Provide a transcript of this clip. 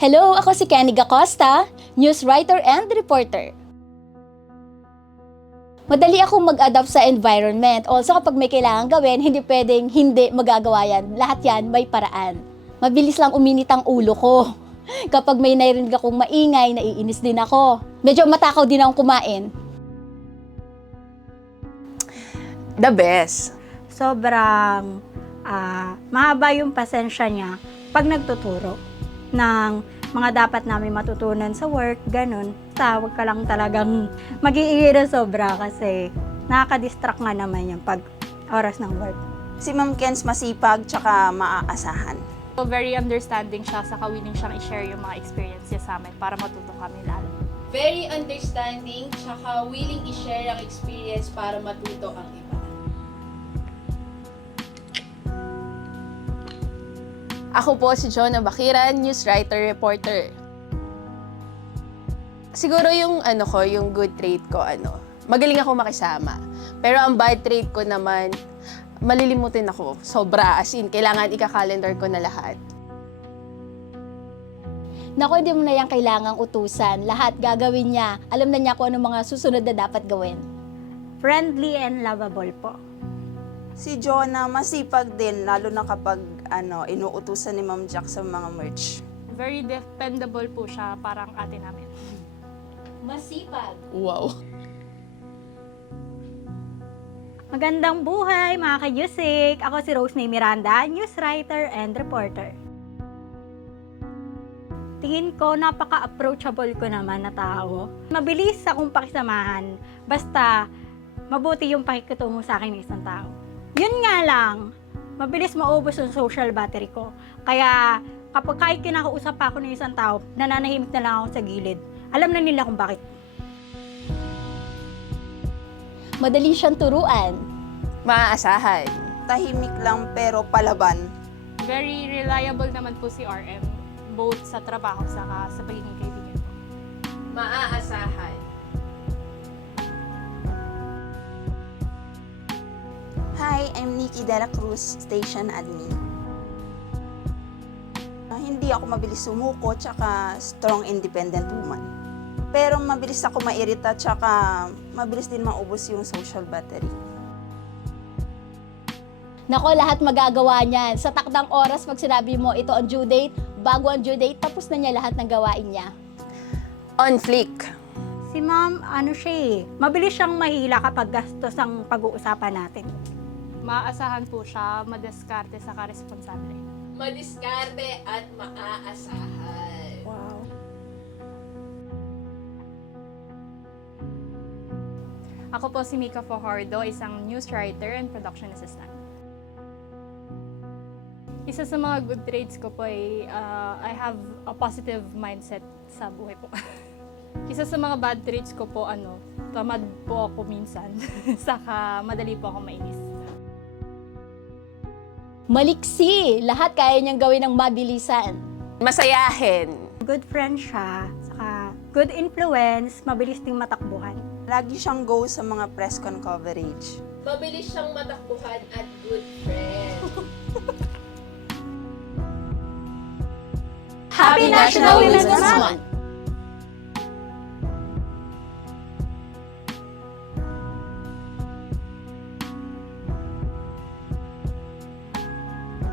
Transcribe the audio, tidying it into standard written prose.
Hello, ako si Kenny Gacosta, news writer and reporter. Madali akong mag-adapt sa environment. Also, kapag may kailangan gawin, hindi pwedeng hindi magagawa yan. Lahat yan may paraan. Mabilis lang uminit ang ulo ko. Kapag may narinig akong maingay, naiinis din ako. Medyo matakaw din akong kumain. The best. Sobrang mahaba yung pasensya niya pag nagtuturo ng mga dapat namin matutunan sa work, ganun. Tawag ka lang talagang mag-iingi na sobra kasi nakaka-distract nga naman yung pag oras ng work. Si Ma'am Kens masipag tsaka maaasahan. So, very understanding siya, saka willing siyang i-share yung mga experience niya sa amin para matuto kami lalo. Very understanding, tsaka willing i-share ang experience para matuto ang iba. Ako po si Jonah Bakiran, news writer, reporter. Siguro yung yung good trait ko, magaling ako makisama. Pero ang bad trait ko naman, malilimutin ako. Sobra, as in, kailangan ika-calendar ko na lahat. Naku, hindi mo na yan kailangang utusan. Lahat gagawin niya. Alam na niya kung ano mga susunod na dapat gawin. Friendly and lovable po. Si Jonah masipag din, lalo na kapag inuutusan ni Ma'am Jack sa mga merch. Very dependable po siya, parang ate namin. Masipag. Wow. Magandang buhay mga ka-Yusik! Ako si Rosemary Miranda, news writer and reporter. Tingin ko napaka-approachable ko naman na tao. Mabilis akong pakisamahan, basta mabuti yung pakikitungo sa akin ng isang tao. Yun nga lang, mabilis maubos yung social battery ko. Kaya kapag kahit kinakausap pa ako ng isang tao, nananahimik na lang ako sa gilid. Alam na nila kung bakit. Madali siyang turuan. Maaasahan. Tahimik lang pero palaban. Very reliable naman po si RM, both sa trabaho saka sa pagiging kaibigan po. Maaasahan. Hi, I'm Nikki Dela Cruz, station admin. Hindi ako mabilis sumuko tsaka strong independent woman. Pero mabilis ako mairita tsaka mabilis din maubos yung social battery. Nako, lahat magagawa niyan. Sa takdang oras, pag sinabi mo ito ang due date, bago ang due date, tapos na niya lahat ng gawain niya. On fleek. Si ma'am, siya mabilis siyang mahila kapag gastos ang pag-uusapan natin. Maaasahan po siya, madiskarte saka responsable. Madiskarte at maaasahan. Wow. Ako po si Mika Fajardo, isang news writer and production assistant. Isa sa mga good traits ko po ay I have a positive mindset sa buhay po. Isa sa mga bad traits ko po, tamad po ako minsan, saka madali po ako mainis. Maliksi! Lahat kaya niyang gawin ng mabilisan. Masayahin. Good friend siya, saka good influence, mabilis ding matakbuhan. Lagi siyang go sa mga press con coverage. Mabilis siyang matakbuhan at good friend. Happy National Women's Month!